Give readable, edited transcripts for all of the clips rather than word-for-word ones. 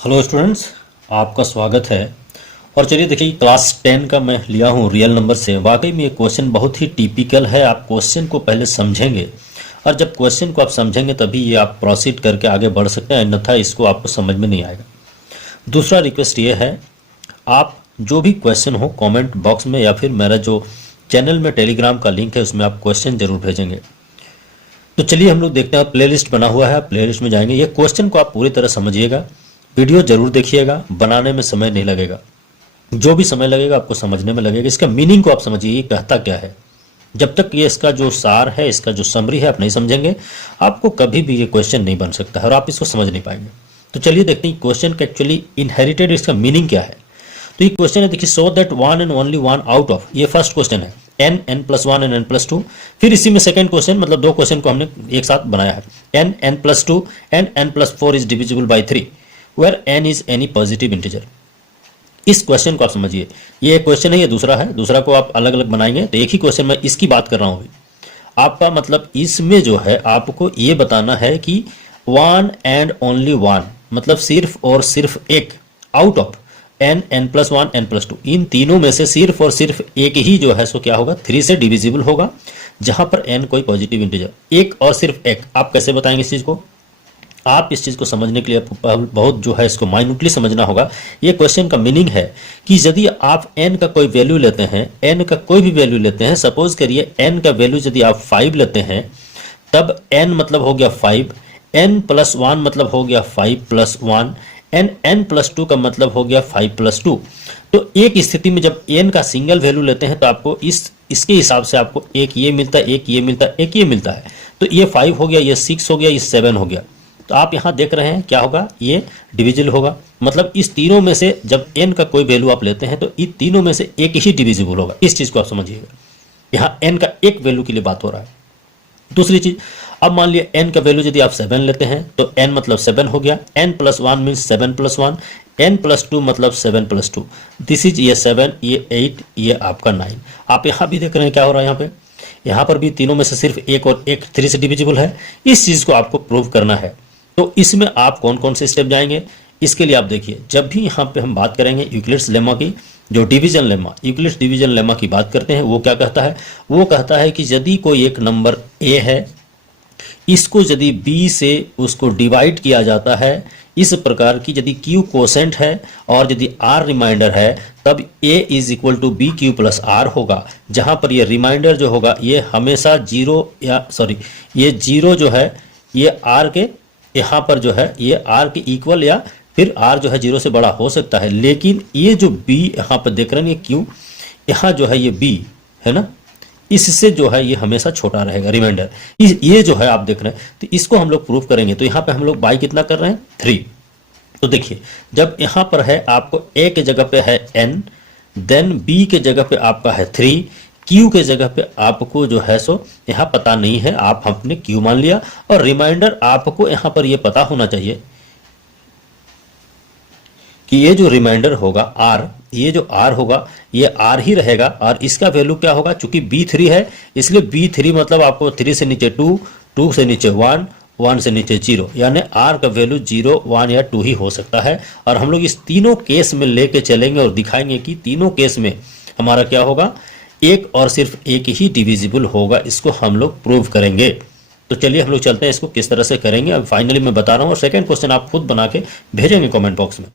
Hello students, आपका स्वागत है। और चलिए देखिए, क्लास 10 का मैं लिया हूँ रियल नंबर से। वाकई में ये क्वेश्चन बहुत ही टिपिकल है। आप क्वेश्चन को पहले समझेंगे और जब क्वेश्चन को आप समझेंगे तभी ये आप प्रोसीड करके आगे बढ़ सकते हैं, अन्यथा इसको आपको समझ में नहीं आएगा। दूसरा रिक्वेस्ट ये है, आप जो भी क्वेश्चन हो कमेंट बॉक्स में या फिर मेरा जो चैनल में टेलीग्राम का लिंक है उसमें आप क्वेश्चन जरूर भेजेंगे। तो चलिए हम लोग देखते हैं। प्लेलिस्ट बना हुआ है, प्लेलिस्ट में जाएंगे। ये क्वेश्चन को आप पूरी तरह समझिएगा, वीडियो जरूर देखिएगा, बनाने में समय नहीं लगेगा। जो भी समय लगेगा आपको समझने में लगेगा। इसका मीनिंग को आप समझिए, ये कहता क्या है। जब तक ये इसका जो सार है, इसका जो समरी है आप नहीं समझेंगे, आपको कभी भी ये क्वेश्चन नहीं बन सकता है और आप इसको समझ नहीं पाएंगे। तो चलिए देखते हैं क्वेश्चन का एक्चुअली इनहेरिटेड इसका मीनिंग क्या है। तो ये क्वेश्चन है, देखिए, so that one and only one out of, ये फर्स्ट क्वेश्चन है, n n+1 एंड n+2। फिर इसी में सेकंड क्वेश्चन, मतलब दो क्वेश्चन को हमने एक साथ बनाया है। n n+2 and n+4 is divisible by 3 where n is any positive integer. इस क्वेश्चन को आप समझिए, ये एक क्वेश्चन है, ये दूसरा है, दूसरा को आप अलग अलग बनाएंगे। तो एक ही क्वेश्चन में इसकी बात कर रहा हूं अभी। आपका मतलब इसमें जो है आपको ये बताना है कि वन एंड ओनली वन, मतलब सिर्फ और सिर्फ एक, out of n n+1 n+2, इन तीनों में से सिर्फ और सिर्फ एक ही जो है सो क्या होगा, 3 से डिविजिबल होगा, जहां पर n कोई पॉजिटिव इंटीजर। एक और सिर्फ एक, आप कैसे बताएंगे इस चीज को? आप इस चीज को समझने के लिए बहुत जो है इसको माइन्यूटली समझना होगा। ये क्वेश्चन का मीनिंग है कि यदि आप n का कोई वैल्यू लेते हैं, n का कोई भी वैल्यू लेते हैं, सपोज करिए n का वैल्यू यदि आप 5 लेते हैं, तब n मतलब हो गया 5, n+1 मतलब हो गया 5+1, n+2 का मतलब हो गया 5+2। तो एक स्थिति में जब n का सिंगल वैल्यू लेते हैं तो आपको इसके हिसाब से आपको एक ये मिलता है, एक ये मिलता है, एक ये मिलता है। तो ये 5 हो गया, ये 6 हो गया, ये 7 हो गया। तो आप यहां देख रहे हैं क्या होगा, ये डिविजिबल होगा। मतलब इस तीनों में से जब n का कोई वैल्यू आप लेते हैं तो इन तीनों में से एक ही डिविजिबल होगा। इस चीज को आप समझिएगा, यहां n का एक वैल्यू के लिए बात हो रहा है। दूसरी चीज, अब मान लिया n का वैल्यू यदि आप 7 लेते हैं तो n मतलब 7 हो गया, n+1 मीन्स 7+1, n+2 मतलब 7+2, दिस इज ये 7, ये 8, ये आपका 9। आप यहां भी देख रहे हैं क्या हो रहा है, यहां पर भी तीनों में से सिर्फ एक और एक 3 से डिविजिबल है। इस चीज को आपको प्रूव करना है। तो इसमें आप कौन कौन से स्टेप जाएंगे, इसके लिए आप देखिए, जब भी यहाँ पे हम बात करेंगे यूक्लिड्स लेमा की, जो division lemma, Euclid's division lemma की बात करते हैं, वो क्या कहता है? वो कहता है कि यदि कोई एक नंबर a है, इसको यदि b से उसको डिवाइड किया जाता है, इस प्रकार की यदि q कोसेंट है और यदि r रिमाइंडर है, तब a is equal to B Q plus R होगा। जहां पर ये रिमाइंडर जो होगा ये हमेशा जीरो, या सॉरी, ये जीरो जो है ये r के यहाँ पर जो है ये r के इक्वल, या फिर r जो है 0 से बड़ा हो सकता है। लेकिन ये जो b यहाँ पर देख रहे हैं, ये q, यहाँ जो है ये b है ना, इससे जो है ये हमेशा छोटा रहेगा रिमाइंडर। ये जो है आप देख रहे हैं, तो इसको हम लोग प्रूव करेंगे। तो यहाँ पे हम लोग बाई कितना कर रहे हैं, 3। तो देखिए, जब यहाँ पर है आपको a के जगह पे है n, देन b के जगह पे आपका है 3, q के जगह पे आपको जो है सो यहाँ पता नहीं है, आप हमने q मान लिया। और रिमाइंडर आपको यहाँ पर ये पता होना चाहिए कि ये जो रिमाइंडर होगा r, ये जो r होगा ये r ही रहेगा। और इसका वैल्यू क्या होगा, चूंकि b3 है इसलिए b3 मतलब आपको 3 से नीचे 2, 2 से नीचे 1, 1 से नीचे 0, यानी r का वैल्यू 0, 1 या 2 ही हो सकता है। और हम लोग इस तीनों केस में लेके चलेंगे और दिखाएंगे कि तीनों केस में हमारा क्या होगा, एक और सिर्फ एक ही डिविजिबल होगा। इसको हम लोग प्रूव करेंगे। तो चलिए हम लोग चलते हैं, इसको किस तरह से करेंगे अब फाइनली मैं बता रहा हूँ। और सेकंड क्वेश्चन आप खुद बना के भेजेंगे कमेंट बॉक्स में।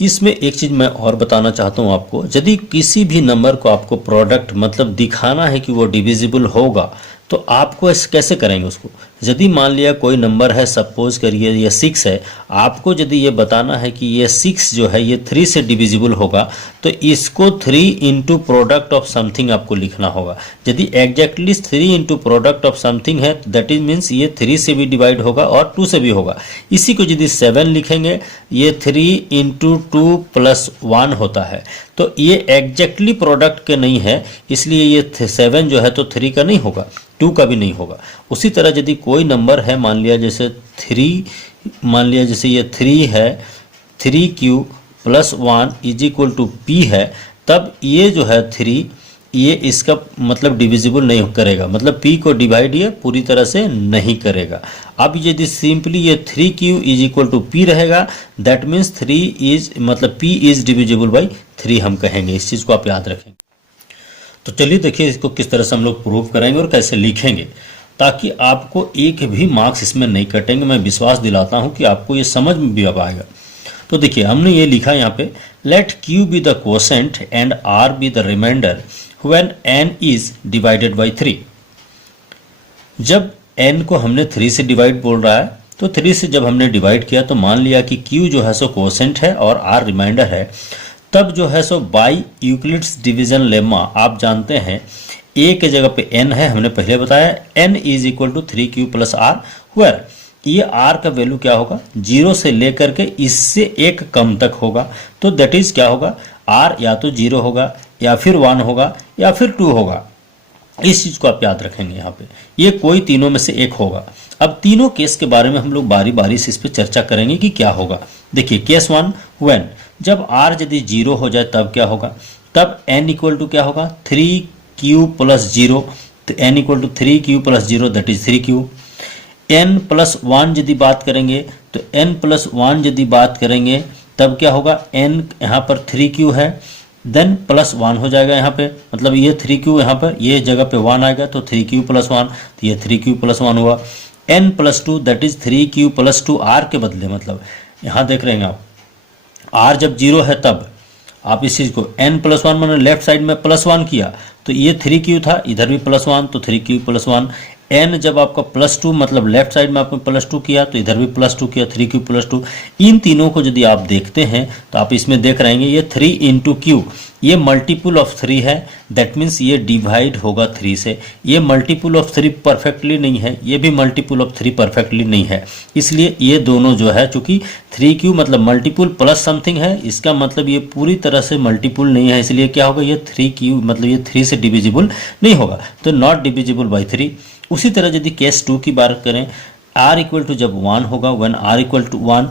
इसमें एक चीज मैं और बताना चाहता हूं आपको, यदि किसी भी नंबर को आपको प्रोडक्ट मतलब दिखाना है कि वो डिविजिबल होगा, तो आपको कैसे करेंगे उसको? यदि मान लिया कोई नंबर है, सपोज करिए ये 6 है, आपको यदि ये बताना है कि ये 6 जो है ये 3 से डिविजिबल होगा, तो इसको 3 इंटू प्रोडक्ट ऑफ समथिंग आपको लिखना होगा। यदि exactly 3 into product of something है, दैट इज मीन्स ये 3 से भी डिवाइड होगा और 2 से भी होगा। इसी को यदि 7 लिखेंगे, ये 3 इंटू 2 प्लस 1 होता है। तो ये एग्जैक्टली प्रोडक्ट के नहीं है, इसलिए ये 7 जो है तो 3 का नहीं होगा, 2 का भी नहीं होगा। उसी तरह यदि कोई नंबर है, मान लिया जैसे 3, मान लिया जैसे ये 3 है, 3q plus 1 is equal to p है, तब ये जो है 3 ये इसका मतलब डिविजिबल नहीं करेगा, मतलब p को डिवाइड ये पूरी तरह से नहीं करेगा। अब यदि सिंपली ये 3q is equal to p रहेगा, दैट मीन्स 3 इज मतलब p इज डिविजिबल बाई 3 हम कहेंगे। इस चीज़ को आप याद रखेंगे। तो चलिए देखिए इसको किस तरह से हम लोग प्रूव करेंगे और कैसे लिखेंगे, ताकि आपको एक भी मार्क्स इसमें नहीं कटेंगे। मैं विश्वास दिलाता हूं कि आपको ये समझ में भी अब आएगा। तो देखिए हमने ये लिखा यहाँ पे, let q be the quotient and r be the remainder when n is divided by 3। जब n को हमने 3 से डिवाइड बोल रहा है, तो 3 से जब हमने डिवाइड किया तो मान लिया कि q जो है सो क्वोशेंट है और r रिमाइंडर है, तब जो है so by Euclid's division lemma आप जानते हैं a के जगह पे n है, हमने पहले बताया n is equal to 3q plus R, where ये r का वैल्यू क्या होगा 0 से लेकर के इससे एक कम तक होगा। तो दैट इज क्या होगा, r या तो 0 होगा या फिर 1 होगा या फिर 2 होगा। इस चीज को आप याद रखेंगे, यहाँ पे ये कोई तीनों में से एक होगा। अब तीनों केस के बारे में हम लोग बारी बारी से इस पे चर्चा करेंगे कि क्या होगा। देखिए केस 1, व्हेन जब r यदि 0 हो जाए तब क्या होगा, तब n इक्वल टू क्या होगा 3q प्लस 0, तो n equal to 3q plus 0 that is 3q। n plus 1 यदि बात करेंगे तो n प्लस 1 यदि बात करेंगे तब क्या होगा, n यहाँ पर 3q है, देन प्लस 1 हो जाएगा यहाँ पे, मतलब ये 3q यहाँ पर ये जगह पे 1 आएगा तो 3q प्लस 1, तो ये 3q प्लस 1 हुआ। n plus 2 that is 3q plus 2 r के बदले, मतलब यहाँ देख रहे हैं आप r जब 0 है तब आप इस चीज़ को n प्लस 1 मैंने लेफ्ट साइड में प्लस 1 किया तो ये 3q था, इधर भी प्लस 1 तो 3q प्लस 1। n जब आपका प्लस 2 मतलब लेफ्ट साइड में आपने प्लस 2 किया तो इधर भी प्लस 2 किया, 3q प्लस 2। इन तीनों को यदि आप देखते हैं तो आप इसमें देख रहे हैं ये 3 इंटू क्यू, ये मल्टीपुल ऑफ 3 है, दैट मीन्स ये डिवाइड होगा 3 से। ये मल्टीपुल ऑफ 3 परफेक्टली नहीं है, ये भी मल्टीपुल ऑफ 3 परफेक्टली नहीं है, इसलिए ये दोनों जो है चूंकि 3q मतलब मल्टीपुल प्लस समथिंग है, इसका मतलब ये पूरी तरह से मल्टीपुल नहीं है, इसलिए क्या होगा ये 3q मतलब ये 3 से डिविजिबल नहीं होगा, तो नॉट डिविजिबल बाई 3। उसी तरह यदि केस 2 की बात करें, r इक्वल टू जब 1 होगा, व्हेन r इक्वल टू 1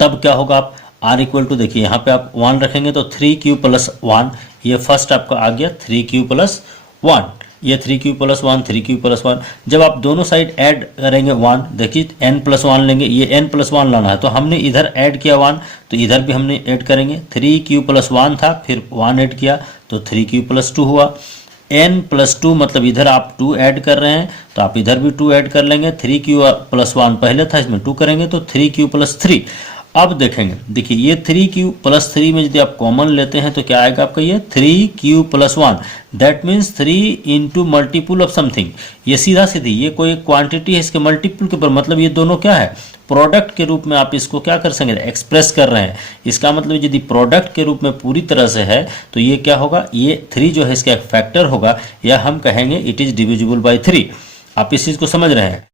तब क्या होगा, आप r इक्वल टू देखिए यहाँ पे आप 1 रखेंगे तो 3q प्लस 1, ये फर्स्ट आपका आ गया 3q प्लस 1, ये 3q प्लस 1 3q प्लस 1। जब आप दोनों साइड ऐड करेंगे 1, देखिए n प्लस 1 लेंगे, ये n प्लस 1 लाना है तो हमने इधर ऐड किया 1 तो इधर भी हमने ऐड करेंगे, 3q प्लस 1 था फिर 1 ऐड किया तो 3q प्लस 2 हुआ। n प्लस 2 मतलब इधर आप 2 ऐड कर रहे हैं तो आप इधर भी 2 ऐड कर लेंगे, 3q प्लस 1 पहले था इसमें 2 करेंगे तो 3q प्लस 3। अब देखेंगे, देखिए ये 3q प्लस 3 में यदि आप कॉमन लेते हैं तो क्या आएगा आपका ये 3q plus 1, that means 3 into multiple of something. ये सीधा सीधी ये कोई क्वांटिटी है, इसके मल्टीपुल के ऊपर मतलब ये दोनों क्या है प्रोडक्ट के रूप में आप इसको क्या कर सकेंगे एक्सप्रेस कर रहे हैं। इसका मतलब यदि प्रोडक्ट के रूप में पूरी तरह से है तो ये क्या होगा, ये 3 जो है इसका एक फैक्टर होगा, या हम कहेंगे इट इज डिविजिबल बाई 3। आप इस चीज को समझ रहे हैं।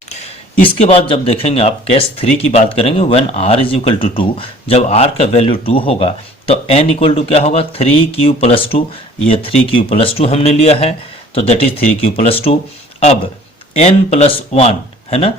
इसके बाद जब देखेंगे आप केस 3 की बात करेंगे, when r is equal to 2, जब r का वैल्यू 2 होगा तो n इक्वल टू क्या होगा 3q प्लस 2, ये 3q प्लस 2 हमने लिया है तो दैट इज 3q प्लस 2। अब n प्लस 1 है ना,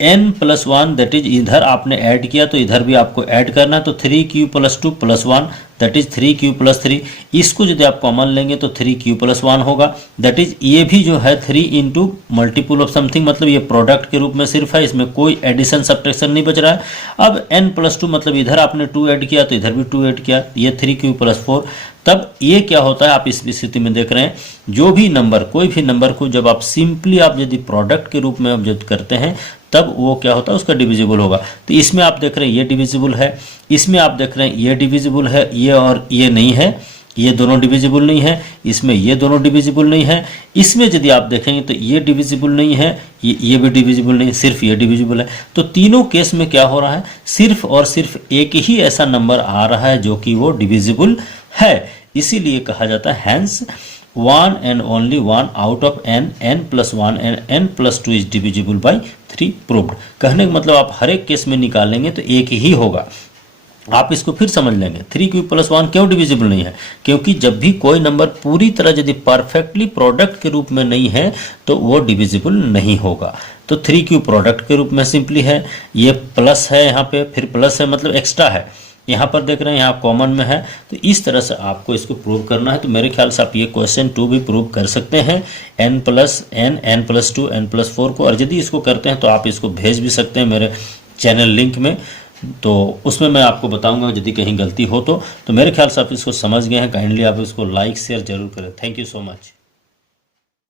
n प्लस 1 दैट इज इधर आपने ऐड किया तो इधर भी आपको ऐड करना है तो 3q plus 2 plus 1 that is 3q plus 3। इसको यदि आप कॉमन लेंगे तो 3q प्लस 1 होगा, दैट इज ये भी जो है 3 इंटू मल्टीपुल ऑफ समथिंग, मतलब ये प्रोडक्ट के रूप में सिर्फ है, इसमें कोई एडिशन सब्ट्रैक्शन नहीं बच रहा है। अब n प्लस 2 मतलब इधर आपने 2 ऐड किया तो इधर भी 2 ऐड किया, ये 3q प्लस 4। तब ये क्या होता है, आप इस स्थिति में देख रहे हैं जो भी नंबर कोई भी नंबर को जब आप सिंपली आप यदि प्रोडक्ट के रूप में आप जब करते हैं तब वो क्या होता है उसका डिविजिबल होगा। तो इसमें आप देख रहे हैं ये डिविजिबल है, इसमें आप देख रहे हैं ये डिविजिबल है, ये और ये नहीं है, ये दोनों डिविजिबल नहीं है, इसमें ये दोनों डिविजिबल नहीं है, इसमें यदि आप देखेंगे तो ये डिविजिबल नहीं है, ये भी डिविजिबल नहीं, सिर्फ ये डिविजिबल है। तो तीनों केस में क्या हो रहा है, सिर्फ और सिर्फ एक ही ऐसा नंबर आ रहा है जो कि वो डिविजिबल है, इसीलिए कहा जाता है hence one and only one out of n plus 1 and n plus 2 is divisible by 3 proved। कहने का मतलब आप हर एक केस में निकालेंगे तो एक ही होगा। आप इसको फिर समझ लेंगे 3q प्लस 1 क्यों डिविजिबल नहीं है, क्योंकि जब भी कोई नंबर पूरी तरह यदि परफेक्टली प्रोडक्ट के रूप में नहीं है तो वो डिविजिबल नहीं होगा। तो 3q प्रोडक्ट के रूप में सिंपली है, ये प्लस है यहाँ पे फिर प्लस है मतलब एक्स्ट्रा है, यहाँ पर देख रहे हैं यहाँ कॉमन में है। तो इस तरह से आपको इसको प्रूव करना है। तो मेरे ख्याल से आप ये क्वेश्चन 2 भी प्रूव कर सकते हैं, n+n, n+2, n+4 को। और यदि इसको करते हैं तो आप इसको भेज भी सकते हैं मेरे चैनल लिंक में, तो उसमें मैं आपको बताऊंगा यदि कहीं गलती हो तो मेरे ख्याल से आप इसको समझ गए हैं। काइंडली आप इसको लाइक शेयर जरूर करें। Thank you so much.